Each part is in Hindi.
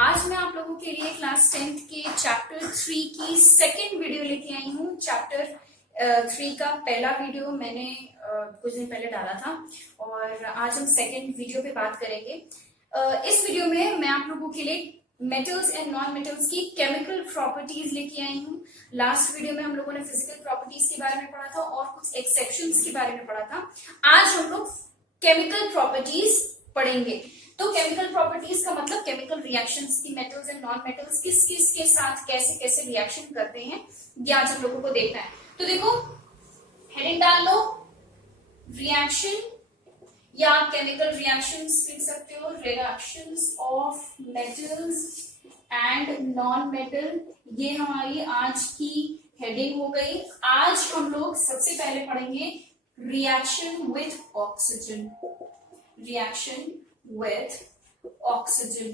आज मैं आप लोगों के लिए क्लास 10th के चैप्टर 3 की सेकंड वीडियो लेके आई हूँ। चैप्टर 3 का पहला वीडियो मैंने कुछ दिन पहले डाला था और आज हम सेकंड वीडियो पे बात करेंगे। इस वीडियो में मैं आप लोगों के लिए मेटल्स एंड नॉन मेटल्स की केमिकल प्रॉपर्टीज लेके आई हूँ। लास्ट वीडियो में हम लोगों ने फिजिकल प्रॉपर्टीज के बारे में पढ़ा था और कुछ एक्सेप्शंस के बारे में पढ़ा था। आज हम लोग केमिकल प्रॉपर्टीज पढ़ेंगे। तो केमिकल प्रॉपर्टीज का मतलब केमिकल रिएक्शंस की मेटल्स एंड नॉन मेटल्स किस किस के साथ कैसे कैसे रिएक्शन करते हैं, ये आज हम लोगों को देखना है। तो देखो, हेडिंग डाल लो रिएक्शन, या आप केमिकल रिएक्शंस लिख सकते हो, reactions of metals and non metal. ये हमारी आज की हेडिंग हो गई। आज हम लोग सबसे पहले पढ़ेंगे reaction with oxygen. Reaction with oxygen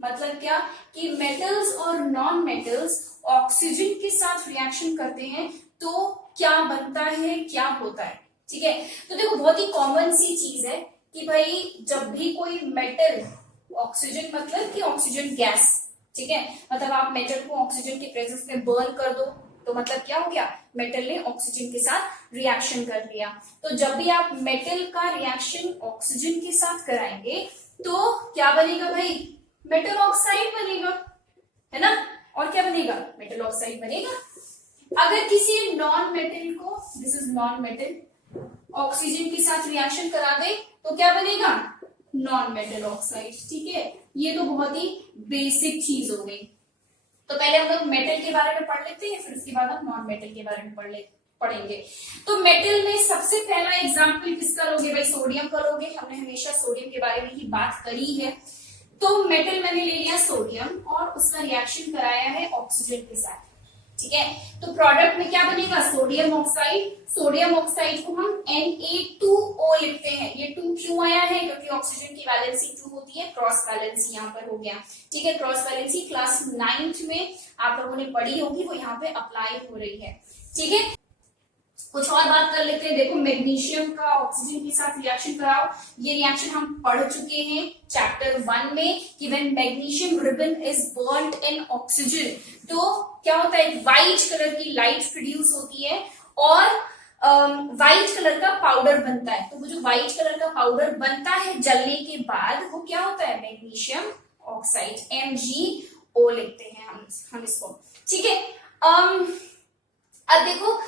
मतलब क्या कि मेटल्स और नॉन मेटल्स ऑक्सीजन के साथ रिएक्शन करते हैं तो क्या बनता है, क्या होता है। ठीक है, तो देखो बहुत ही कॉमन सी चीज है कि भाई जब भी कोई मेटल, ऑक्सीजन मतलब कि ऑक्सीजन गैस, ठीक है, मतलब आप मेटल को ऑक्सीजन के प्रेजेंस में बर्न कर दो तो मतलब क्या हो गया, मेटल ने ऑक्सीजन के साथ रिएक्शन कर लिया। तो जब भी आप मेटल का रिएक्शन ऑक्सीजन के साथ कराएंगे तो क्या बनेगा भाई, मेटल ऑक्साइड बनेगा, है ना। और क्या बनेगा, मेटल ऑक्साइड बनेगा। अगर किसी नॉन मेटल को, this is non metal, oxygen के साथ रिएक्शन करा दे तो क्या बनेगा, नॉन मेटल ऑक्साइड। ठीक है, ये तो बहुत ही बेसिक चीज हो गई। तो पहले हम लोग मेटल के बारे में पढ़ लेते हैं, फिर उसके बाद हम नॉन मेटल के बारे में पढ़ेंगे। तो मेटल में सबसे पहला एग्जांपल किसका लोगे भाई, सोडियम का लोगे। हमने हमेशा सोडियम के बारे में ही बात करी है। तो मेटल मैंने ले लिया सोडियम और उसका रिएक्शन कराया है ऑक्सीजन के साथ। ठीक है, तो प्रोडक्ट में क्या बनेगा, सोडियम ऑक्साइड। सोडियम ऑक्साइड को हम Na2O लिखते हैं। ये 2 क्यों आया है, क्योंकि ऑक्सीजन की वैलेंसी 2 होती है, क्रॉस वैलेंसी यहाँ पर हो गया। ठीक है, क्रॉस वैलेंसी क्लास 9th में आप लोगों ने पढ़ी होगी, वो यहाँ पे अप्लाई हो रही है। ठीक है, कुछ और बात कर लेते हैं। देखो, मैग्नीशियम का ऑक्सीजन के साथ रिएक्शन कराओ, ये रिएक्शन हम पढ़ चुके हैं चैप्टर 1 में कि when magnesium ribbon is burned in oxygen तो क्या होता है, व्हाइट कलर की लाइट प्रोड्यूस होती है और व्हाइट कलर का पाउडर बनता है। तो वो जो व्हाइट कलर का पाउडर बनता है जलने के बाद वो क्या होता है, मैग्नीशियम ऑक्साइड, MgO लिखते हैं हम इसको। ठीक है, अब देखो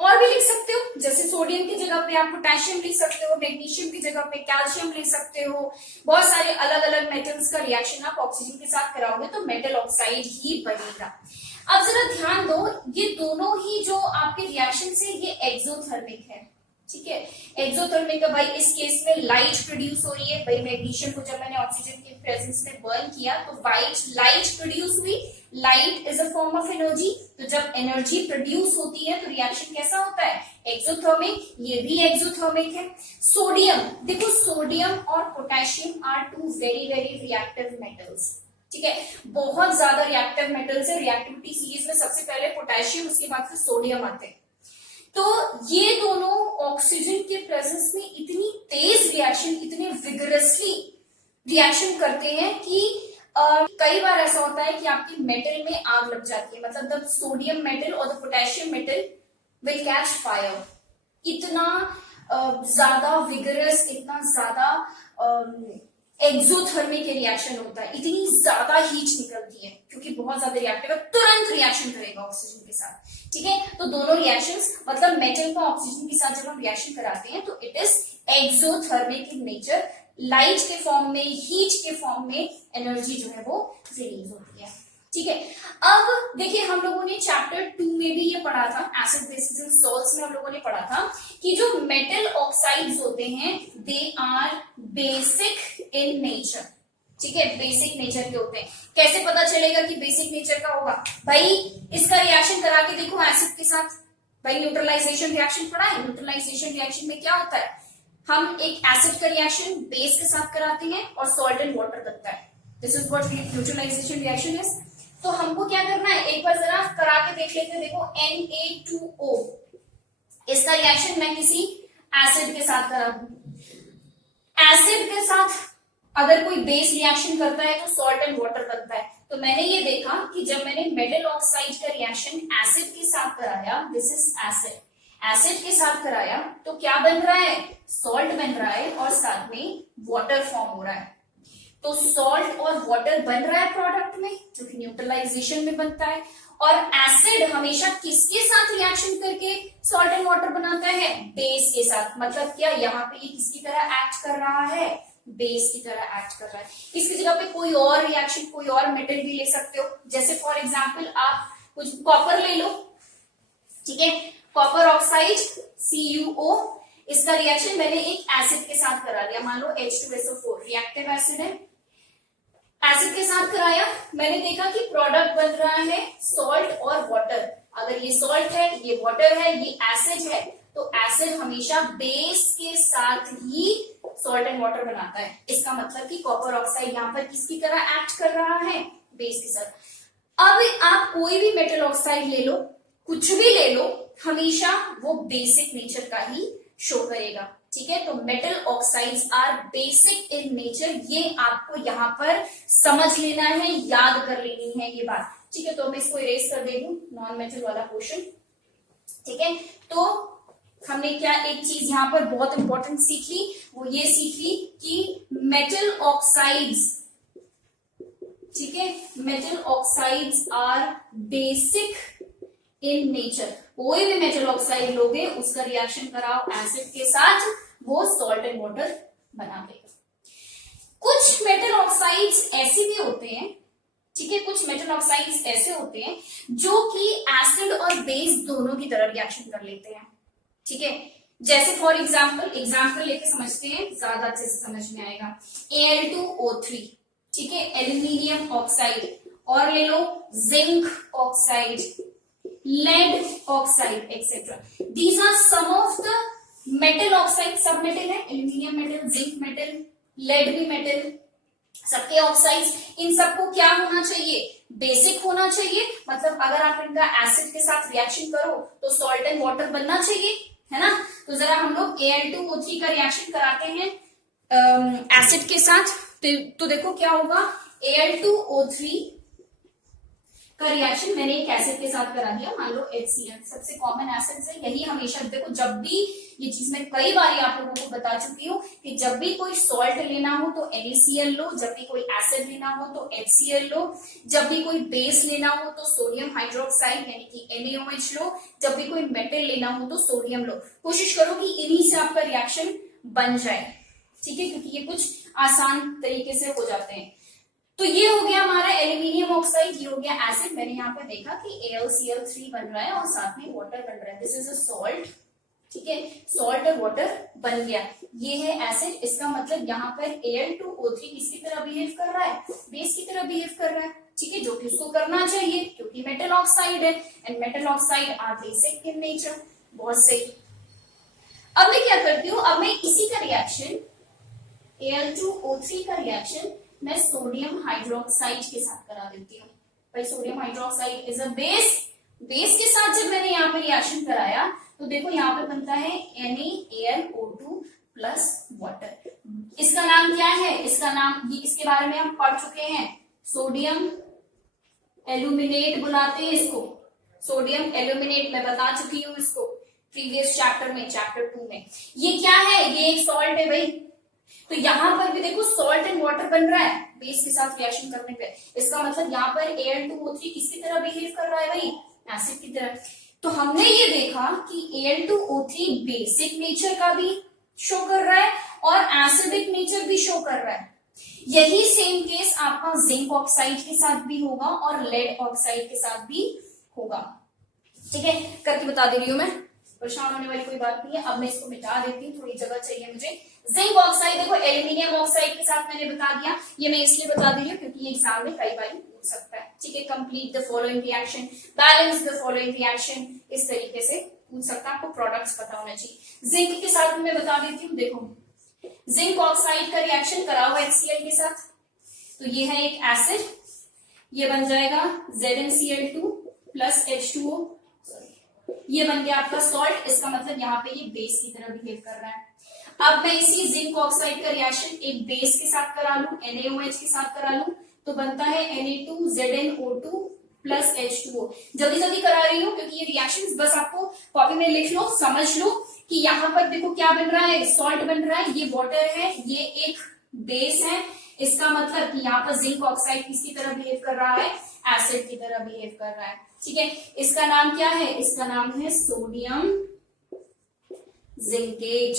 और भी लिख सकते हो, जैसे सोडियम की जगह पे आप पोटेशियम लिख सकते हो, मैग्नीशियम की जगह पे कैल्शियम लिख सकते हो। बहुत सारे अलग अलग मेटल्स का रिएक्शन आप ऑक्सीजन के साथ कराओगे तो मेटल ऑक्साइड ही बनेगा। अब जरा ध्यान दो, ये दोनों ही जो आपके रिएक्शन से ये एक्सोथर्मिक है। ठीक है, एक्सोथर्मिक का भाई इस केस में लाइट प्रोड्यूस हो रही है। भाई मैग्नीशियम को जब मैंने ऑक्सीजन के प्रेजेंस में बर्न किया तो व्हाइट लाइट प्रोड्यूस हुई। Light is a form of energy, तो जब एनर्जी प्रोड्यूस होती है तो रिएक्शन कैसा होता है, एक्सोथर्मिक। ये भी एक्सोथर्मिक है। सोडियम, देखो सोडियम और potassium are 2 very very reactive metals. ठीक है, बहुत ज्यादा रिएक्टिव मेटल्स है। रिएक्टिविटी सीरीज में सबसे पहले पोटेशियम, उसके बाद फिर सोडियम आते हैं। तो ये दोनों ऑक्सीजन के प्रेजेंस में इतनी तेज रिएक्शन, इतने विगरसली रिएक्शन करते हैं कि कई बार ऐसा होता है कि आपकी मेटल में आग लग जाती है। मतलब द सोडियम मेटल और the potassium metal will catch fire. इतना ज्यादा विगरस, इतना ज्यादा एक्सोथर्मिक रिएक्शन होता है, इतनी ज्यादा हीट निकलती है क्योंकि बहुत ज्यादा रिएक्टिव है, तुरंत रिएक्शन करेगा ऑक्सीजन के साथ। ठीक है, तो दोनों रिएक्शंस मतलब मेटल का ऑक्सीजन के साथ जब हम रिएक्शन कराते हैं तो it is exothermic in nature. Light के फॉर्म में, हीट के फॉर्म में एनर्जी जो है वो रिलीज होती है। ठीक है, अब देखिए हम लोगों ने चैप्टर 2 में भी ये पढ़ा था, एसिड बेसिस एंड सॉल्ट्स में हम लोगों ने पढ़ा था कि जो मेटल ऑक्साइड्स होते हैं they are basic in nature. ठीक है, बेसिक नेचर के होते हैं। कैसे पता चलेगा कि बेसिक नेचर का होगा, भाई इसका रिएक्शन करा के देखो एसिड के साथ। भाई न्यूट्रलाइजेशन रिएक्शन पढ़ा है, न्यूट्रलाइजेशन रिएक्शन में क्या होता है, हम एक एसिड का रिएक्शन बेस के साथ कराते हैं और सॉल्ट एंड वाटर बनता है। This is what neutralisation reaction is. तो हमको क्या करना है, एक बार जरा करा के देख लेते हैं। देखो Na2O, इसका रिएक्शन मैं किसी एसिड के साथ करा दूं, एसिड के साथ अगर कोई बेस रिएक्शन करता है तो सॉल्ट एंड वाटर बनता है। तो मैंने ये देखा कि जब मैंने मेटल ऑक्साइड का रिएक्शन एसिड के साथ कराया, दिस इज एसिड, एसिड के साथ कराया, तो क्या बन रहा है, सॉल्ट बन रहा है और साथ में वाटर फॉर्म हो रहा है। तो सॉल्ट और वाटर बन रहा है प्रोडक्ट में, जो कि न्यूट्रलाइजेशन में बनता है। और एसिड हमेशा किसके साथ रिएक्शन करके सॉल्ट एंड वाटर बनाता है, बेस के साथ। मतलब क्या, यहाँ पे ये किसकी तरह एक्ट कर रहा है, बेस की तरह एक्ट कर रहा है। इसकी जगह पे कोई और रिएक्शन, कोई और मेटल भी ले सकते हो। जैसे फॉर एग्जांपल आप कुछ कॉपर ले लो, ठीक है, कॉपर ऑक्साइड CuO, इसका रिएक्शन मैंने एक एसिड के साथ करा दिया, मान लो H2SO4 रिएक्टिव एसिड है, एसिड के साथ कराया, मैंने देखा कि प्रोडक्ट बन रहा है सॉल्ट और वाटर। अगर ये सॉल्ट है, ये वाटर है, ये एसिड है, तो एसिड हमेशा बेस के साथ ही सॉल्ट एंड वाटर बनाता है। इसका मतलब कि कॉपर ऑक्साइड यहाँ पर किसकी तरह एक्ट कर रहा है, बेस के साथ। अब आप कोई भी मेटल ऑक्साइड ले लो, कुछ भी ले लो, हमेशा वो बेसिक नेचर का ही शो करेगा, ठीक है। तो metal oxides are basic in nature, ये आपको यहाँ पर समझ लेना है, याद कर लेनी है ये बात, ठीक है। तो मैं इसको इरेज कर दे दूं, नॉन मेटल वाला पोर्शन, ठीक है। तो हमने क्या एक चीज यहाँ पर बहुत इंपॉर्टेंट सीख ली, वो ये सीख ली कि मेटल ऑक्साइड्स, ठीक है, metal oxides are basic in nature. कोई भी मेटल ऑक्साइड लोगे, उसका रिएक्शन कराओ एसिड के साथ, वो सॉल्ट एंड वाटर बना देगा। कुछ मेटल ऑक्साइड्स ऐसे भी होते हैं, ठीक है, कुछ मेटल ऑक्साइड्स ऐसे होते हैं जो कि एसिड और बेस दोनों की तरह रिएक्शन कर लेते हैं, ठीक है। जैसे फॉर एग्जाम्पल लेके समझते हैं, ज्यादा अच्छे से समझ में आएगा। Al2O3, ठीक है, एल्यूमिनियम ऑक्साइड, और ले लो zinc oxide, lead oxide etc. These are some of the metal oxide, सब मेटल है, aluminium metal, zinc metal, lead भी मेटल, सबके ऑक्साइड्स। इन सबको क्या होना चाहिए, बेसिक होना चाहिए। मतलब अगर आप इनका एसिड के साथ रिएक्शन करो तो सॉल्ट एंड वाटर बनना चाहिए, है ना। तो जरा हम लोग Al2O3 का रिएक्शन कराते हैं एसिड के साथ, तो देखो क्या होगा, Al2O3 का रिएक्शन मैंने एक एसिड के साथ करा दिया, मान लो HCl, सबसे कॉमन एसिड है यही। हमेशा देखो, जब भी ये चीज मैं कई बार आप लोगों को बता चुकी हूँ कि जब भी कोई सॉल्ट लेना हो तो NaCl लो, जब भी कोई एसिड लेना हो तो HCl लो, जब भी कोई बेस लेना हो तो सोडियम हाइड्रोक्साइड यानी कि NaOH लो, जब भी कोई मेटल लेना हो तो सोडियम लो। कोशिश करो कि इन्हीं से आपका रिएक्शन बन जाए, ठीक है, क्योंकि ये कुछ आसान तरीके से हो जाते हैं। तो ये हो गया हमारा एल्यूमिनियम ऑक्साइड, ये हो गया एसिड। मैंने यहाँ पे देखा कि AlCl3 बन रहा है और साथ में वाटर बन रहा है, दिस इज अ सॉल्ट, ठीक है, सॉल्ट और वाटर बन गया। ये है एसिड, इसका मतलब यहाँ पर Al2O3 किसकी तरह बिहेव कर रहा है, बेस की तरह बिहेव कर रहा है, ठीक है, जो कि उसको करना चाहिए क्योंकि मेटल ऑक्साइड है, and metal oxide are basic in nature. बहुत सही। अब मैं क्या करती हूँ, अब मैं इसी का रिएक्शन Al2O3 का रिएक्शन मैं सोडियम हाइड्रोक्साइड के साथ करा देती हूँ। भाई sodium hydroxide is a base, base के साथ जब मैंने यहाँ पे रिएक्शन कराया तो देखो यहाँ पे बनता है NaAlO2 प्लस वाटर। इसका नाम क्या है, इसका नाम, ये इसके बारे में हम पढ़ चुके हैं, सोडियम एल्यूमिनेट बुलाते हैं इसको, सोडियम एल्यूमिनेट मैं बता चुकी हूँ इसको प्रीवियस चैप्टर में, चैप्टर 2 में। ये क्या है, ये एक सॉल्ट है भाई। तो यहां पर भी देखो सॉल्ट एंड वाटर बन रहा है बेस के साथ रिएक्शन करने पे, इसका मतलब यहाँ पर Al2O3 किसकी तरह बिहेव कर रहा है भाई, एसिड की तरह। तो हमने ये देखा कि Al2O3 बेसिक नेचर का भी शो कर रहा है और एसिडिक नेचर भी शो कर रहा है। यही सेम केस आपका जिंक ऑक्साइड के साथ भी होगा और लेड ऑक्साइड के साथ भी होगा, ठीक है, करके बता दे रही हूं मैं, परेशान होने वाली कोई बात नहीं है। अब मैं इसको मिटा देती हूँ, थोड़ी जगह चाहिए मुझे। जिंक ऑक्साइड देखो एल्यूमिनियम ऑक्साइड के साथ मैंने बता दिया, ये मैं इसलिए बता दे रही हूँ क्योंकि ये एग्जाम में कई बार पूछ सकता है, ठीक है। Complete the following reaction, balance the following reaction, इस तरीके से पूछ सकता है, आपको प्रोडक्ट्स पता होना चाहिए। जिंक के साथ मैं बता देती हूँ, देखो जिंक ऑक्साइड का रिएक्शन करा हुआ HCl के साथ, तो ये है एक एसिड, ये बन जाएगा ZnCl2 प्लस H2O, ये बन गया आपका सॉल्ट। इसका मतलब यहाँ पे ये बेस की तरह बिहेव कर रहा है। अब मैं इसी जिंक ऑक्साइड का रिएक्शन एक बेस के साथ करा लूं, NaOH के साथ करा लूं, तो बनता है Na2ZnO2 प्लस H2O। जल्दी जल्दी करा रही हूँ क्योंकि ये रिएक्शंस बस आपको कॉपी में लिख लो, समझ लो कि यहाँ पर देखो क्या बन रहा है, सॉल्ट बन रहा है, ये वाटर है, ये एक बेस है। इसका मतलब कि यहाँ पर जिंक ऑक्साइड किसकी तरह बिहेव कर रहा है, एसिड की तरह बिहेव कर रहा है। ठीक है, इसका नाम क्या है, इसका नाम है सोडियम जिंकेट।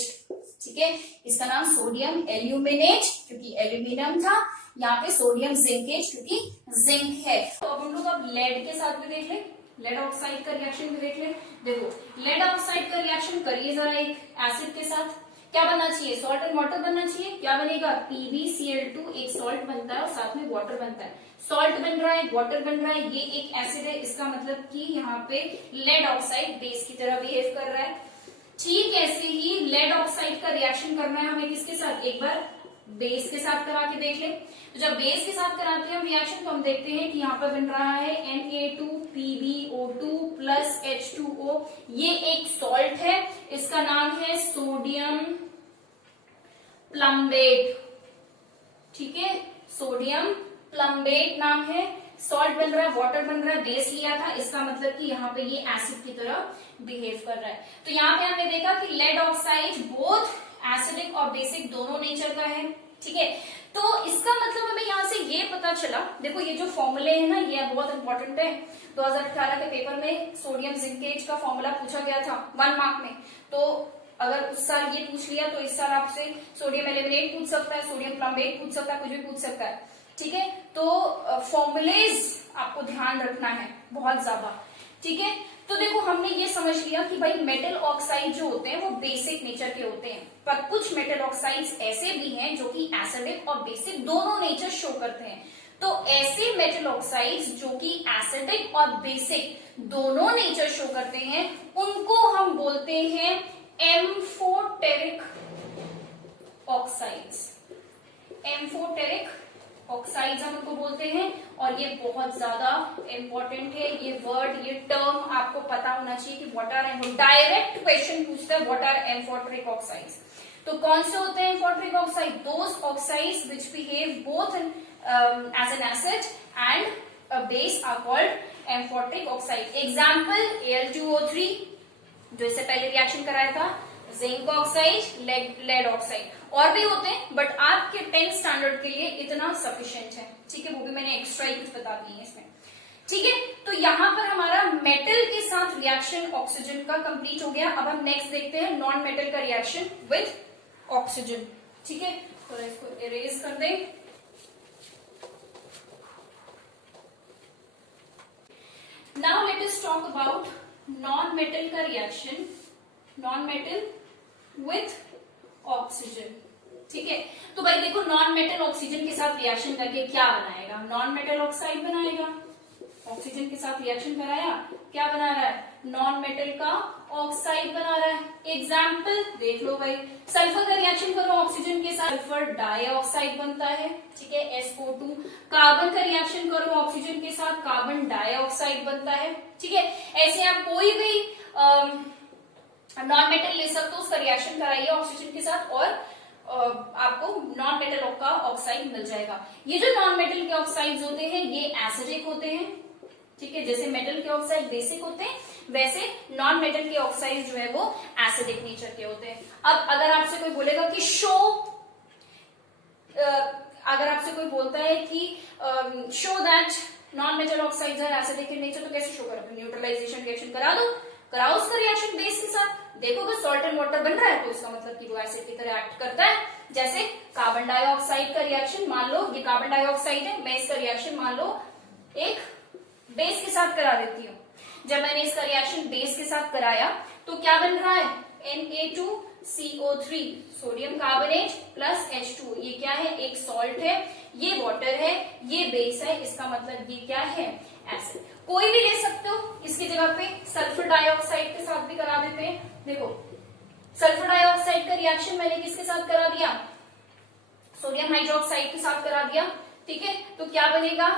ठीक है, इसका नाम सोडियम एल्यूमिनेट क्योंकि एल्यूमिनियम था, यहाँ पे सोडियम जिंकेट क्योंकि जिंक है। तो अब हम लोग अब लेड के साथ भी देख ले, लेड ऑक्साइड का रिएक्शन भी देख ले। देखो लेड ऑक्साइड का रिएक्शन करिए जरा एक एसिड के साथ, क्या बनना चाहिए, सॉल्ट एंड वाटर बनना चाहिए। क्या बनेगा, PbCl2, एक सॉल्ट बनता है और साथ में वाटर बनता है। सॉल्ट बन रहा है, वाटर बन रहा है, ये एक एसिड है, इसका मतलब कि यहाँ पे लेड ऑक्साइड बेस की तरह बिहेव कर रहा है। ठीक ऐसे ही लेड ऑक्साइड का रिएक्शन करना है हमें किसके साथ, एक बार बेस के साथ करा के देख ले। तो जब बेस के साथ कराते हैं हम रिएक्शन तो हम देखते हैं कि यहाँ पर बन रहा है Na2PbO2 प्लस H2O। ये एक सॉल्ट है, इसका नाम है सोडियम प्लम्बेट। ठीक है, सोडियम प्लम्बेट नाम है, सॉल्ट बन रहा है, वाटर बन रहा है, बेस लिया था, इसका मतलब कि यहाँ पे ये एसिड की तरह बिहेव कर रहा है। तो यहाँ पे हमने देखा कि लेड ऑक्साइड बोथ एसिडिक और बेसिक दोनों नेचर का है। ठीक है, तो इसका मतलब हमें यहाँ से ये पता चला, देखो ये जो फॉर्मूले है ना ये बहुत इंपॉर्टेंट है। 2018 के पेपर में सोडियम जिंकेट का फॉर्मूला पूछा गया था 1 मार्क में, तो अगर उस साल ये पूछ लिया तो इस साल आपसे सोडियम एल्यूमिनेट पूछ सकता है, सोडियम प्लम्बेट पूछ सकता है, कुछ भी पूछ सकता है। ठीक है, तो फॉर्मूलेज आपको ध्यान रखना है बहुत ज्यादा। ठीक है, तो देखो हमने ये समझ लिया कि भाई मेटल ऑक्साइड जो होते हैं वो बेसिक नेचर के होते हैं, पर कुछ मेटल ऑक्साइड्स ऐसे भी हैं जो कि एसिडिक और बेसिक दोनों नेचर शो करते हैं। तो ऐसे मेटल ऑक्साइड्स जो कि एसिडिक और बेसिक दोनों नेचर शो करते हैं उनको हम बोलते हैं एम्फोटेरिक ऑक्साइड्स। एम्फोटेरिक ऑक्साइड्स हम उनको बोलते हैं, और ये बहुत ज्यादा इंपॉर्टेंट है ये वर्ड, ये टर्म आपको पता होना चाहिए कि व्हाट आर, डायरेक्ट क्वेश्चन पूछता है व्हाट आर एम्फोटेरिक ऑक्साइड्स। तो कौन से होते हैं amphoteric oxide, those oxides which behave both as an acid and a base are called amphoteric oxide. Example Al2O3 जो इससे पहले रिएक्शन कराया था, जिंक ऑक्साइड, लेड ऑक्साइड, और भी होते हैं बट आपके 10th स्टैंडर्ड के लिए इतना सफिशिएंट है। ठीक है, वो भी मैंने एक्स्ट्रा ही कुछ बता दी है इसमें। ठीक है, तो यहाँ पर हमारा मेटल के साथ रिएक्शन ऑक्सीजन का कंप्लीट हो गया। अब हम नेक्स्ट देखते हैं नॉन मेटल का रिएक्शन विद ऑक्सीजन। ठीक है, थोड़ा इसको इरेज कर दें। Now let us talk about non metal का reaction, non metal with oxygen. ठीक है, तो भाई देखो नॉन मेटल ऑक्सीजन के साथ रिएक्शन करके क्या बनाएगा, नॉन मेटल ऑक्साइड बनाएगा। ऑक्सीजन के साथ रिएक्शन कराया, क्या बना रहा है, नॉन मेटल का ऑक्साइड बना रहा है। एग्जाम्पल देख लो भाई, सल्फर का रिएक्शन करो ऑक्सीजन के साथ, सल्फर डाइऑक्साइड बनता है। ठीक है, SO2। कार्बन का रिएक्शन करो ऑक्सीजन के साथ, कार्बन डाइऑक्साइड बनता है। ठीक है, ऐसे आप कोई भी नॉन मेटल ले सकते हो, उसका रिएक्शन कराइए ऑक्सीजन के साथ और आपको नॉन मेटल का ऑक्साइड मिल जाएगा। ये जो नॉन मेटल के ऑक्साइड्स होते हैं ये एसिडिक होते हैं। ठीक है, जैसे मेटल के ऑक्साइड बेसिक होते हैं वैसे नॉन मेटल के ऑक्साइड जो है वो एसिडिक नेचर के होते हैं। अब अगर आपसे कोई बोलेगा कि अगर आपसे कोई बोलता है कि show that non metal oxides are acidic in nature, तो कैसे शो करो, न्यूट्रलाइजेशन रिएक्शन करा दो, कराओ उसका रिएक्शन बेस के साथ, देखो अगर सॉल्ट एंड वाटर बन रहा है तो उसका मतलब कि वो एसिड की तरह एक्ट करता है। जैसे कार्बन डाइऑक्साइड का रिएक्शन, मान लो ये कार्बन डाइऑक्साइड है, मैं इसका रिएक्शन मान लो एक बेस के साथ करा देती हूँ। जब मैंने इसका रिएक्शन बेस के साथ कराया तो क्या बन रहा है, Na2CO3 sodium carbonate plus H2। ये क्या है, एक सॉल्ट है, ये वाटर है, ये बेस है, इसका मतलब ये क्या है, एसिड। कोई भी ले सकते हो, इसकी जगह पे सल्फर डाइऑक्साइड के साथ भी करा देते हैं। देखो सल्फर डाइऑक्साइड का रिएक्शन मैंने किसके साथ करा दिया, सोडियम हाइड्रोक्साइड के साथ करा दिया। ठीक है, तो क्या बनेगा,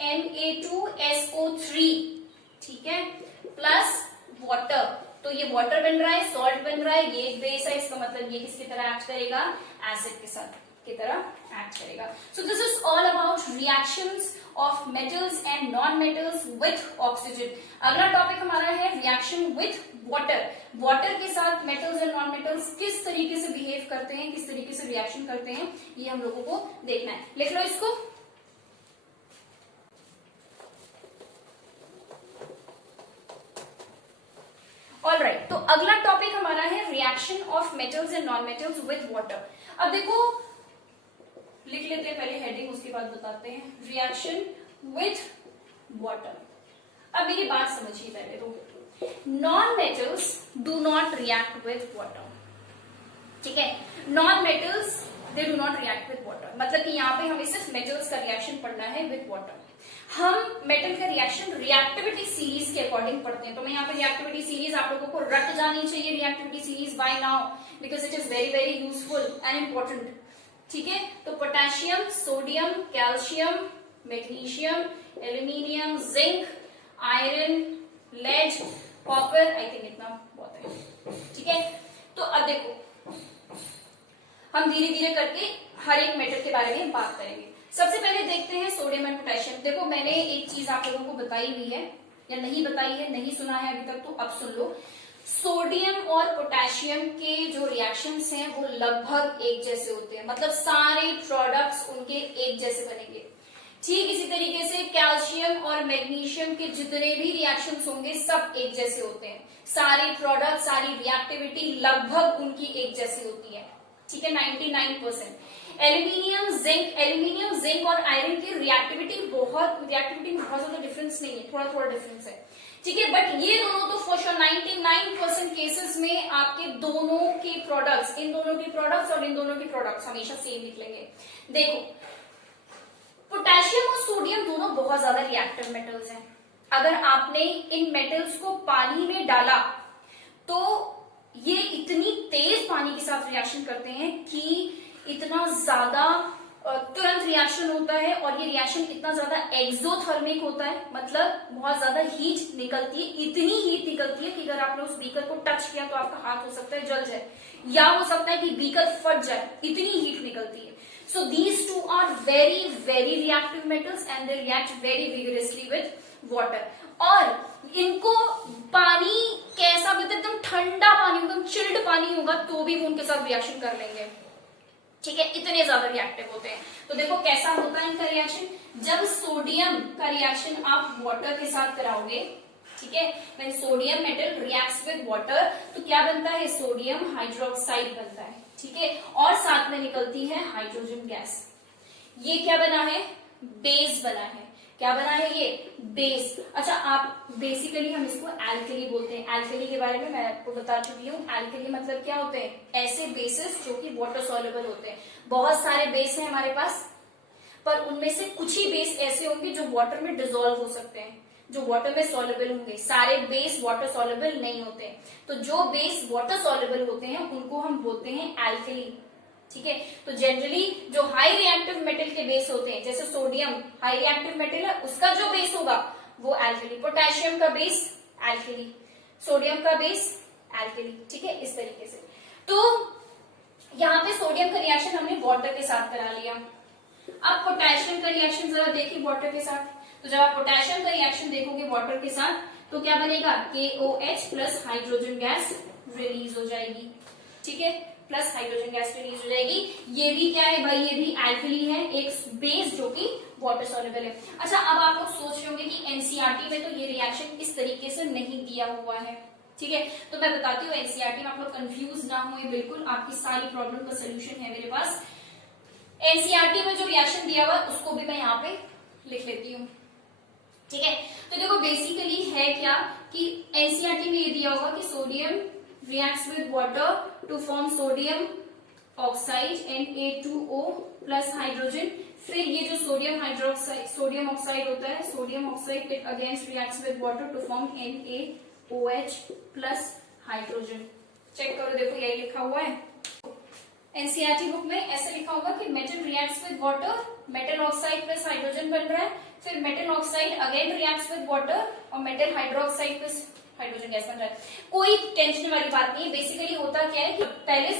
Na2SO3। ठीक है, प्लस वाटर, तो ये वाटर बन रहा है, सॉल्ट बन रहा है, ये एक बेस है, इसका मतलब ये किसकी तरह एक्ट करेगा, एसिड के साथ की तरह एक्ट करेगा। So this is all about reactions of metals and non metals with oxygen. अगला टॉपिक हमारा है रिएक्शन विथ वाटर। वाटर के साथ मेटल्स और नॉन मेटल्स किस तरीके से बिहेव करते हैं, किस तरीके से रिएक्शन करते हैं, ये हम लोगों को देखना है। लिख लो इसको। ऑलराइट, तो अगला टॉपिक हमारा है reaction of metals and non metals with water. अब देखो, लिख लेते हैं पहले हेडिंग, उसके बाद बताते हैं। Reaction with water. अब मेरी बात समझिए पहले तो, non metals do not react with water, ठीक है। Non metals they do not react with water, मतलब कि यहाँ पे हमें सिर्फ मेटल्स का रिएक्शन पढ़ना है विथ वाटर। हम मेटल का रिएक्शन रिएक्टिविटी सीरीज के अकॉर्डिंग पढ़ते हैं। तो मैं यहाँ पे रिएक्टिविटी सीरीज आप लोगों को रट जानी चाहिए, reactivity series by now, because it is very very useful and important, ठीक है। तो potassium, sodium, calcium, magnesium, aluminium, zinc, iron, lead, copper, I think इतना बहुत है, ठीक है। तो अब देखो, हम धीरे धीरे करके हर एक मेटल के बारे में बात करेंगे। सबसे पहले देखते हैं सोडियम एंड पोटेशियम। देखो, मैंने एक चीज आप लोगों को बताई हुई है या नहीं बताई है, नहीं सुना है अभी तक, तो अब सुन लो। सोडियम और पोटेशियम के जो रिएक्शंस हैं वो लगभग एक जैसे होते हैं, मतलब सारे प्रोडक्ट्स उनके एक जैसे बनेंगे। ठीक इसी तरीके से कैल्शियम और मैग्नीशियम के जितने भी रिएक्शंस होंगे सब एक जैसे होते हैं, सारे प्रोडक्ट, सारी रिएक्टिविटी लगभग उनकी एक जैसी होती है, ठीक है, 99%। एल्यूमिनियम, जिंक और आयरन की रिएक्टिविटी में बहुत ज्यादा डिफरेंस नहीं है, थोड़ा थोड़ा डिफरेंस है, ठीक है। बट ये दोनों तो फॉर श्योर 99% केसेस में आपके दोनों के प्रोडक्ट्स, इन दोनों के प्रोडक्ट्स और इन दोनों के प्रोडक्ट्स हमेशा सेम निकलेंगे। देखो, पोटेशियम और सोडियम दोनों बहुत ज्यादा रिएक्टिव मेटल्स हैं। अगर आपने इन मेटल्स को पानी में डाला तो ये इतनी तेज पानी के साथ रिएक्शन करते हैं कि इतना ज्यादा तुरंत रिएक्शन होता है, और ये रिएक्शन इतना ज्यादा एक्सोथर्मिक होता है, मतलब बहुत ज्यादा हीट निकलती है, इतनी हीट निकलती है कि अगर आपने उस बीकर को टच किया तो आपका हाथ हो सकता है जल जाए, या हो सकता है कि बीकर फट जाए, इतनी हीट निकलती है। So these two are very very reactive metals and they react very vigorously with water. और इनको पानी कैसा, मतलब एकदम ठंडा पानी, एकदम चिल्ड पानी होगा तो भी वो उनके साथ रिएक्शन कर लेंगे, ठीक है, इतने ज्यादा रिएक्टिव होते हैं। तो देखो कैसा होता है इनका रिएक्शन। जब सोडियम का रिएक्शन आप वाटर के साथ कराओगे, ठीक है, when sodium metal reacts with water, तो क्या बनता है, सोडियम हाइड्रोक्साइड बनता है, ठीक है, और साथ में निकलती है हाइड्रोजन गैस। ये क्या बना है, बेस बना है। क्या बना है ये, बेस। अच्छा, आप बेसिकली हम इसको एल्कली बोलते हैं। एल्कली के बारे में मैं आपको बता चुकी हूँ। एल्कली मतलब क्या होते हैं, ऐसे बेसेस जो कि वाटर सॉल्युबल होते हैं। बहुत सारे बेस हैं हमारे पास, पर उनमें से कुछ ही बेस ऐसे होंगे जो वाटर में डिसॉल्व हो सकते हैं, जो वाटर में सॉल्युबल होंगे। सारे बेस वाटर सॉल्युबल नहीं होते, तो जो बेस वाटर सॉल्युबल होते हैं उनको हम बोलते हैं एल्कली, ठीक है। तो जनरली जो हाई रिएक्टिव मेटल के बेस होते हैं, जैसे सोडियम हाई रिएक्टिव मेटल है, उसका जो बेस होगा वो एल्कली। पोटेशियम का बेस एल्कली, सोडियम का बेस एल्कली, ठीक है, इस तरीके से। तो यहाँ पे सोडियम का रिएक्शन हमने वाटर के साथ करा लिया। अब पोटेशियम का रिएक्शन जरा देखिए वाटर के साथ। तो जब आप पोटेशियम का रिएक्शन देखोगे वाटर के साथ तो क्या बनेगा, KOH plus hydrogen gas release हो जाएगी, ठीक है, प्लस हाइड्रोजन गैस रिलीज हो जाएगी। ये भी क्या है भाई, ये भी एल्कली है, एक बेस जो कि वाटर सॉल्युबल है। अच्छा, अब आप लोग सोच रहे होंगे कि एनसीईआरटी में तो ये रिएक्शन इस तरीके से नहीं दिया हुआ है, ठीक है। तो मैं बताती हूँ, एनसीईआरटी में आप लोग कंफ्यूज ना हुए, बिल्कुल आपकी सारी प्रॉब्लम का सोल्यूशन है मेरे पास। एनसीईआरटी में जो रिएक्शन दिया हुआ है उसको भी मैं यहाँ पे लिख लेती हूँ, ठीक है। तो देखो बेसिकली है क्या कि एनसीईआरटी में ये दिया होगा कि sodium reacts with water to form sodium oxide Na2O plus hydrogen। फिर ये जो सोडियम हाइड्रोक्साइड, सोडियम ऑक्साइड होता है, sodium oxide it against reacts with water to form NaOH plus hydrogen. Check करो, देखो यही लिखा हुआ है एनसीईआरटी बुक में, ऐसे लिखा होगा कि metal reacts with water, metal oxide plus hydrogen बन रहा है, फिर metal oxide again reacts with water और metal hydroxide plus hydrogen gas बन रहा है। कोई टेंशन वाली बात नहीं है। बेसिकली होता क्या है कि पहले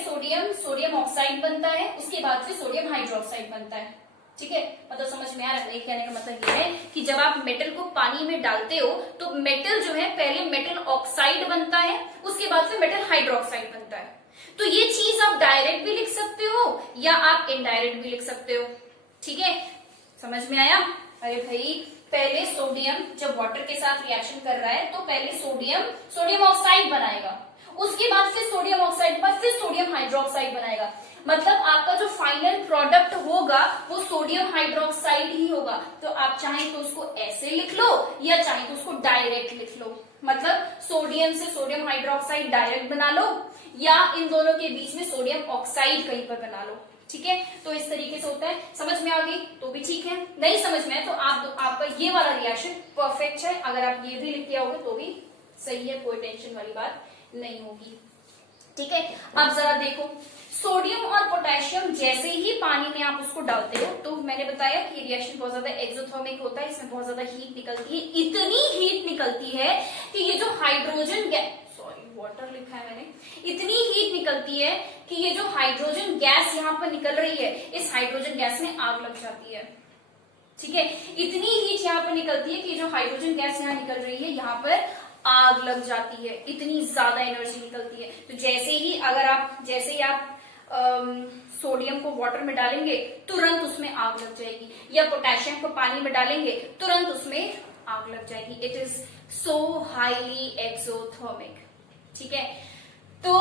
सोडियम ऑक्साइड बनता है, उसके बाद फिर सोडियम हाइड्रोक्साइड बनता है। ठीक है, मतलब समझ में आ रहा है? कहने का मतलब ये है कि जब आप मेटल को पानी में डालते हो तो मेटल जो है पहले मेटल ऑक्साइड बनता है, उसके बाद फिर मेटल हाइड्रोक्साइड बनता है। तो ये चीज आप डायरेक्ट भी लिख सकते हो या आप इनडायरेक्ट भी लिख सकते हो। ठीक है, समझ में आया? अरे भाई, पहले सोडियम जब वाटर के साथ रिएक्शन कर रहा है तो पहले सोडियम ऑक्साइड बनाएगा, उसके बाद फिर सोडियम ऑक्साइड के बाद फिर सोडियम हाइड्रोक्साइड बनाएगा। मतलब आपका जो फाइनल प्रोडक्ट होगा वो सोडियम हाइड्रोक्साइड ही होगा। तो आप चाहें तो उसको ऐसे लिख लो या चाहें तो उसको डायरेक्ट लिख लो। मतलब सोडियम से सोडियम हाइड्रोक्साइड डायरेक्ट बना लो या इन दोनों के बीच में सोडियम ऑक्साइड कहीं पर बना लो। ठीक है, तो इस तरीके से होता है। समझ में आ गई तो भी ठीक है, नहीं समझ में आए तो आपका ये वाला रिएक्शन परफेक्ट है। अगर आप ये भी लिख के आओगे तो भी सही है, कोई टेंशन वाली बात नहीं होगी। ठीक है, अब जरा देखो, सोडियम और पोटेशियम जैसे ही पानी में आप उसको डालते हो तो मैंने बताया कि रिएक्शन बहुत ज्यादा एक्सोथर्मिक होता है, इसमें बहुत ज्यादा हीट निकलती है। इतनी हीट निकलती है कि ये जो हाइड्रोजन गैस, वाटर लिखा है मैंने, इतनी हीट निकलती है कि ये जो हाइड्रोजन गैस यहाँ पर निकल रही है, इस हाइड्रोजन गैस में आग लग जाती है। ठीक है, इतनी हीट यहाँ पर निकलती है कि जो हाइड्रोजन गैस यहाँ निकल रही है यहाँ पर आग लग जाती है, इतनी ज्यादा एनर्जी निकलती है। तो जैसे ही आप सोडियम को वाटर में डालेंगे तुरंत उसमें आग लग जाएगी, या पोटेशियम को पानी में डालेंगे तुरंत उसमें आग लग जाएगी। It is so highly exothermic. ठीक है, तो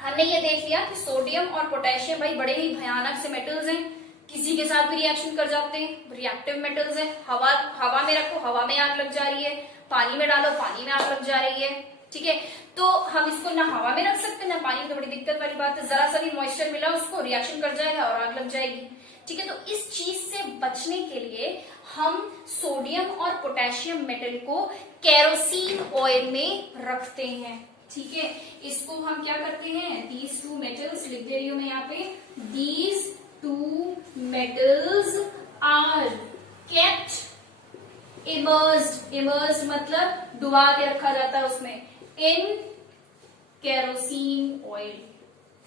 हमने ये देख लिया कि सोडियम और पोटेशियम भाई बड़े ही भयानक से मेटल्स हैं, किसी के साथ भी रिएक्शन कर जाते हैं, रिएक्टिव मेटल्स हैं। हवा में रखो, हवा में आग लग जा रही है, पानी में डालो, पानी में आग लग जा रही है। ठीक है, तो हम इसको ना हवा में रख सकते ना पानी में, तो बड़ी दिक्कत वाली बात है। जरा सा भी मॉइस्चर मिला उसको रिएक्शन कर जाएगा और आग लग जाएगी। ठीक है, तो इस चीज से बचने के लिए हम सोडियम और पोटेशियम मेटल को केरोसिन ऑयल में रखते हैं। ठीक है, इसको हम क्या करते हैं, दीज टू मेटल्स लिख दे रही हूं मैं यहाँ पे, these two metals are kept immersed मतलब डुबा के रखा जाता है उसमें, इन केरोसिन ऑयल।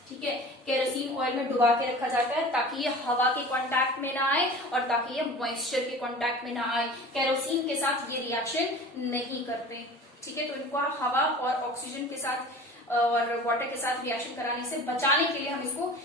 ठीक है, केरोसिन ऑयल में डुबा के रखा जाता है ताकि ये हवा के कांटेक्ट में ना आए और ताकि ये मॉइस्चर के कांटेक्ट में ना आए। केरोसिन के साथ ये रिएक्शन नहीं करते। ठीक है, तो इनको हवा और ऑक्सीजन के साथ और वाटर के साथ रिएक्शन कराने से बचाने के लिए हम इसको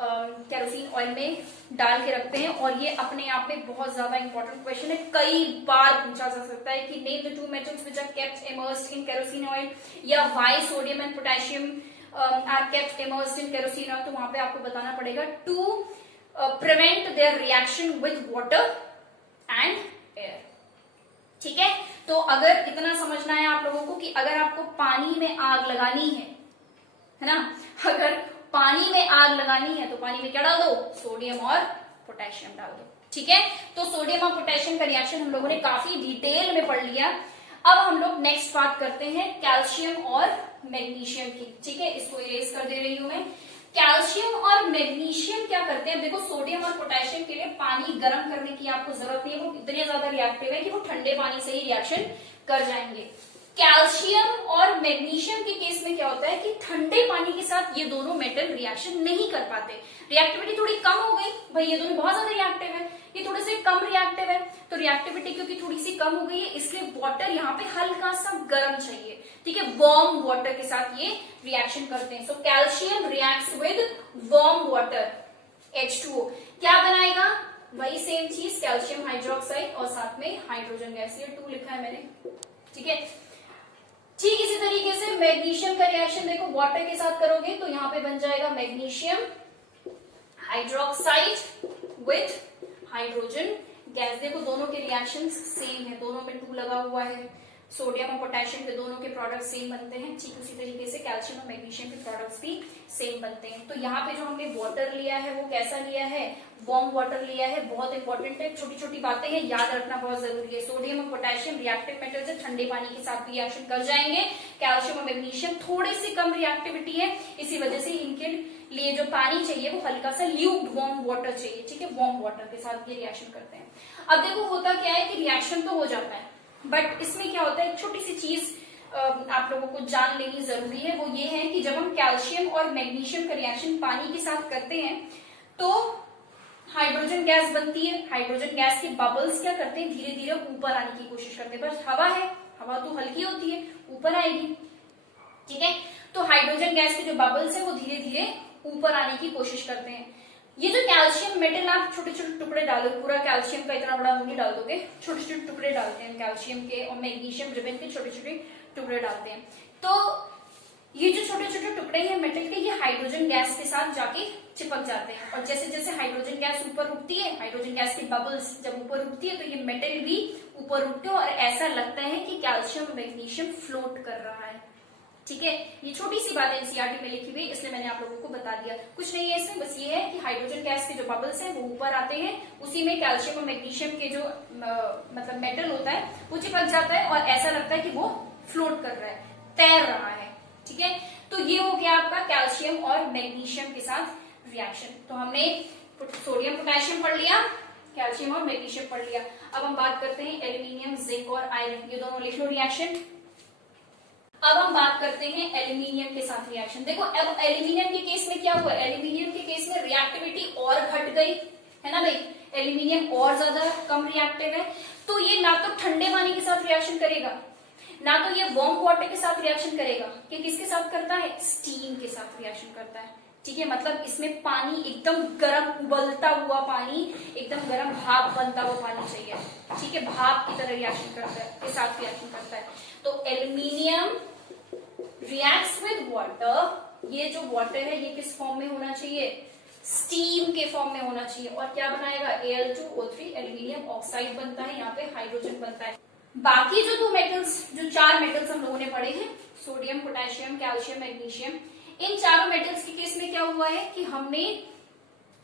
केरोसिन ऑयल में डाल के रखते हैं। और ये अपने आप में बहुत ज्यादा इंपॉर्टेंट क्वेश्चन है, कई बार पूछा जा सकता है कि name the two metals which are kept immersed in kerosene oil, या why sodium and potassium are kept immersed in kerosene oil. तो वहां पे आपको बताना पड़ेगा to prevent their reaction with water and air. ठीक है, तो अगर इतना समझना है आप लोगों को कि अगर आपको पानी में आग लगानी है ना, अगर पानी में आग लगानी है तो पानी में क्या डाल दो, सोडियम और पोटेशियम डाल दो। ठीक है, तो सोडियम और पोटेशियम का रिएक्शन हम लोगों ने काफी डिटेल में पढ़ लिया। अब हम लोग नेक्स्ट बात करते हैं कैल्शियम और मैग्नीशियम की। ठीक है, इसको इरेज कर दे रही हूं मैं। कैल्शियम और मैग्नीशियम क्या करते हैं, देखो सोडियम और पोटेशियम के लिए पानी गर्म करने की आपको जरूरत नहीं है, वो इतने ज्यादा रिएक्टिव है कि वो ठंडे पानी से ही रिएक्शन कर जाएंगे। कैल्शियम और मैग्नीशियम के केस में क्या होता है कि ठंडे पानी के साथ ये दोनों मेटल रिएक्शन नहीं कर पाते, रिएक्टिविटी थोड़ी कम हो गई। भाई ये दोनों बहुत ज्यादा रिएक्टिव है, ये थोड़े से कम रिएक्टिव है, तो रिएक्टिविटी क्योंकि थोड़ी सी कम हो गई है इसलिए वाटर यहाँ पे हल्का सा गर्म चाहिए। ठीक है, वार्म वाटर के साथ ये रिएक्शन करते हैं। So calcium reacts with warm water, H2O क्या बनाएगा, वही सेम चीज, कैल्शियम हाइड्रोक्साइड और साथ में हाइड्रोजन गैस, ये 2 लिखा है मैंने। ठीक है, ठीक इसी तरीके से मैग्नीशियम का रिएक्शन देखो वाटर के साथ करोगे तो यहाँ पे बन जाएगा magnesium hydroxide with hydrogen gas. देखो दोनों के रिएक्शंस सेम है, दोनों में 2 लगा हुआ है। सोडियम और पोटेशियम के दोनों के प्रोडक्ट सेम बनते हैं, ठीक उसी तरीके से कैल्शियम और मैग्नीशियम के प्रोडक्ट्स भी सेम बनते हैं। तो यहाँ पे जो हमने वाटर लिया है वो कैसा लिया है, वार्म वाटर लिया है। बहुत इंपॉर्टेंट है, छोटी छोटी बातें हैं, याद रखना बहुत जरूरी है। सोडियम और पोटेशियम रिएक्टिव मेटल्स है, ठंडे पानी के साथ भी रिएक्शन कर जाएंगे। कैल्शियम और मैग्नीशियम थोड़ी सी कम रिएक्टिविटी है, इसी वजह से इनके लिए जो पानी चाहिए वो हल्का सा ल्यूक्ड वार्म वाटर चाहिए। ठीक है, वार्म वाटर के साथ ये रिएक्शन करते हैं। अब देखो होता क्या है कि रिएक्शन तो हो जाता है, बट इसमें क्या होता है, एक छोटी सी चीज आप लोगों को जान लेनी जरूरी है, वो ये है कि जब हम कैल्शियम और मैग्नीशियम का रिएक्शन पानी के साथ करते हैं तो हाइड्रोजन गैस बनती है। हाइड्रोजन गैस के बबल्स क्या करते हैं, धीरे धीरे ऊपर आने की कोशिश करते हैं। बस हवा है, हवा तो हल्की होती है, ऊपर आएगी, ठीक है। तो हाइड्रोजन गैस के जो बबल्स है वो धीरे धीरे ऊपर आने की कोशिश करते हैं। ये जो कैल्शियम मेटल, आप छोटे छोटे टुकड़े डालो, पूरा कैल्शियम का इतना बड़ा नहीं डाल दोगे, छोटे छोटे टुकड़े डालते हैं कैल्शियम के, और मैग्नीशियम रिबन के छोटे छोटे टुकड़े डालते हैं। तो ये जो छोटे छोटे टुकड़े हैं मेटल के, ये हाइड्रोजन गैस के साथ जाके चिपक जाते हैं, और जैसे जैसे हाइड्रोजन गैस ऊपर उठती है, हाइड्रोजन गैस की बबल्स जब ऊपर उठती है, तो ये मेटल भी ऊपर उठते हैं, और ऐसा लगता है कि कैल्शियम और मैग्नीशियम फ्लोट कर रहा है, ठीक है। ये छोटी सी बात है एनसीईआरटी में लिखी हुई, इसलिए मैंने आप लोगों को बता दिया। कुछ नहीं है इसमें, बस ये है कि हाइड्रोजन गैस के जो बबल्स हैं वो ऊपर आते हैं, उसी में कैल्शियम और मैग्नीशियम के जो मतलब मेटल होता है वो चिपक जाता है, और ऐसा लगता है कि वो फ्लोट कर रहा है, तैर रहा है, ठीक है। तो ये हो गया आपका कैल्शियम और मैग्नीशियम के साथ रिएक्शन। तो हमने सोडियम पोटेशियम पढ़ लिया, कैल्शियम और मैग्नीशियम पढ़ लिया। अब हम बात करते हैं एल्यूमिनियम, जिंक और आयरन, ये दोनों लिख लो रिएक्शन। अब हम बात करते हैं एल्यूमिनियम के साथ रिएक्शन। देखो अब एल्यूमिनियम के केस में क्या हुआ, एल्यूमिनियम के केस में रिएक्टिविटी और घट गई है ना भाई, एल्यूमिनियम और ज्यादा कम रिएक्टिव है। तो ये ना तो ठंडे पानी के साथ रिएक्शन करेगा, ना तो ये वार्म वाटर के साथ रिएक्शन करेगा, कि किसके साथ करता है, स्टीम के साथ रिएक्शन करता है, ठीक है। मतलब इसमें पानी एकदम गर्म, उबलता हुआ पानी, एकदम गर्म भाप बनता हुआ पानी चाहिए, ठीक है, भाप की तरह रिएक्शन करता है, के साथ रिएक्शन करता है। तो एल्यूमिनियम रिएक्ट्स विद वाटर, ये जो वाटर है ये किस फॉर्म में होना चाहिए, स्टीम के फॉर्म में होना चाहिए, और क्या बनाएगा, Al2O3, एल्यूमिनियम ऑक्साइड बनता है, यहाँ पे हाइड्रोजन बनता है। बाकी जो दो मेटल्स, जो चार मेटल्स हम लोगों ने पढ़े हैं, सोडियम, पोटेशियम, कैल्शियम, मैग्नीशियम, इन चारों मेटल्स के केस में क्या हुआ है कि हमने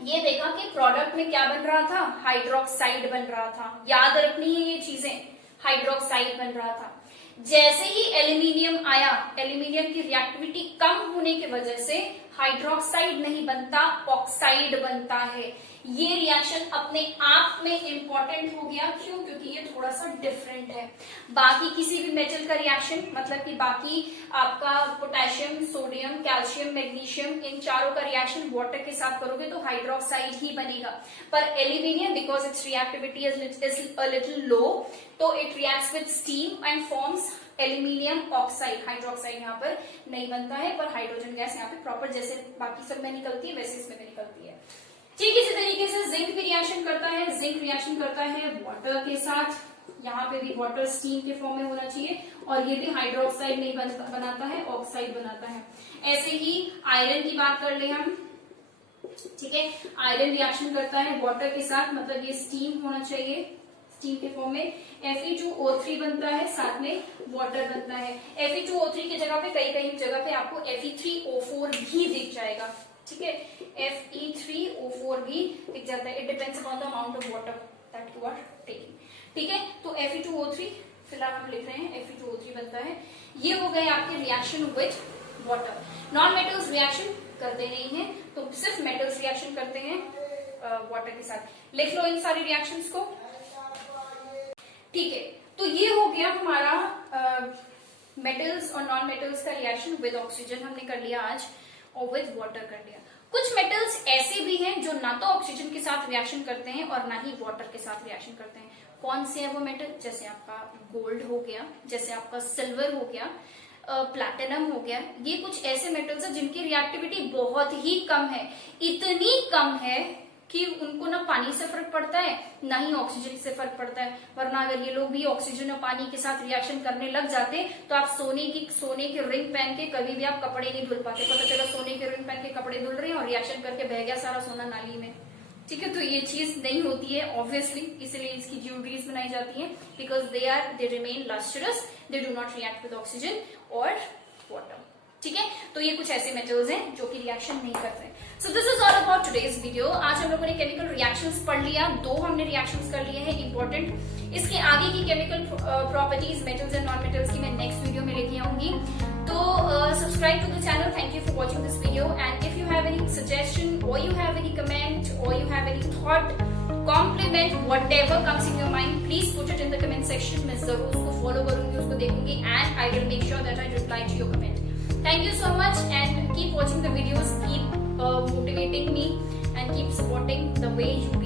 ये देखा कि प्रोडक्ट में क्या बन रहा था, हाइड्रोक्साइड बन रहा था। याद रखनी है ये चीजें, हाइड्रोक्साइड बन रहा था। जैसे ही एल्यूमिनियम आया, एल्यूमिनियम की रिएक्टिविटी कम होने की वजह से हाइड्रोक्साइड नहीं बनता, ऑक्साइड बनता है। ये रिएक्शन अपने आप में इंपॉर्टेंट हो गया, क्यों, क्योंकि ये थोड़ा सा डिफरेंट है। बाकी किसी भी मेटल का रिएक्शन, मतलब कि बाकी आपका पोटेशियम, सोडियम, कैल्शियम, मैग्नीशियम, इन चारों का रिएक्शन वाटर के साथ करोगे तो हाइड्रोक्साइड ही बनेगा। पर aluminium, because its reactivity is a little low, तो it reacts with steam and forms aluminium oxide, hydroxide यहाँ पर नहीं बनता है, पर हाइड्रोजन गैस यहाँ पे प्रॉपर जैसे बाकी सब में निकलती है वैसे इसमें भी निकलती है। ठीक इसी तरीके से जिंक भी रिएक्शन करता है, जिंक रिएक्शन करता है वाटर के साथ, यहाँ पे भी वाटर स्टीम के फॉर्म में होना चाहिए, और ये भी हाइड्रोक्साइड नहीं बनाता है, ऑक्साइड बनाता है। ऐसे ही आयरन की बात कर ले हम, ठीक है, आयरन रिएक्शन करता है वाटर के साथ, मतलब ये स्टीम होना चाहिए, स्टीम के फॉर्म में Fe2O3 बनता है, साथ में वाटर बनता है। Fe2O3 की जगह पे कई जगह पे आपको Fe3O4 भी दिख जाएगा, ठीक है, Fe3O4 भी दिख जाता है। It depends upon the amount of water that you are taking, ठीक है। तो Fe2O3 फिलहाल हम लिख रहे हैं, Fe2O3 बनता है। ये हो गए आपके reaction with water. Non metals reaction करते नहीं है, तो सिर्फ मेटल्स रिएक्शन करते हैं वाटर के साथ। लिख लो इन सारी रिएक्शंस को, ठीक है। तो ये हो गया हमारा मेटल्स और नॉन मेटल्स का रिएक्शन विद ऑक्सीजन हमने कर लिया आज, और विद वाटर कर लिया। कुछ मेटल्स ऐसे भी हैं जो ना तो ऑक्सीजन के साथ रिएक्शन करते हैं और ना ही वाटर के साथ रिएक्शन करते हैं। कौन से है वो मेटल, जैसे आपका गोल्ड हो गया, जैसे आपका सिल्वर हो गया, प्लैटिनम हो गया। ये कुछ ऐसे मेटल्स हैं जिनकी रिएक्टिविटी बहुत ही कम है, इतनी कम है कि उनको ना पानी से फर्क पड़ता है ना ही ऑक्सीजन से फर्क पड़ता है। वरना अगर ये लोग भी ऑक्सीजन और पानी के साथ रिएक्शन करने लग जाते तो आप सोने की रिंग पहन के कभी भी आप कपड़े नहीं धुल पाते। पता चला सोने की रिंग पहन के कपड़े धुल रहे हैं और रिएक्शन करके बह गया सारा सोना नाली में, ठीक है। तो ये चीज नहीं होती है ऑब्वियसली, इसलिए इसकी ज्वेलरीज बनाई जाती है, because they remain lustrous, they do not react with oxygen और वाटर, ठीक है। तो ये कुछ ऐसे मेटल्स हैं जो कि रिएक्शन नहीं करते। So this is all about today's video. आज हम लोगों ने केमिकल रिएक्शंस पढ़ लिया, 2 हमने रिएक्शंस कर लिए हैं इंपॉर्टेंट। इसके आगे की chemical properties metals and non metals की मैं नेक्स्ट वीडियो में लेके आऊंगी। तो subscribe to the channel, thank you for watching this video, and if you have any suggestion or you have any comment or you have any thought, compliment, whatever comes in your mind, please put it in the comment section. मैं जरूर उसको फॉलो करूंगी, उसको देखूंगी, and I will make sure that I reply to your comment. Thank you so much and keep watching the videos, keep motivating me and keep supporting the way you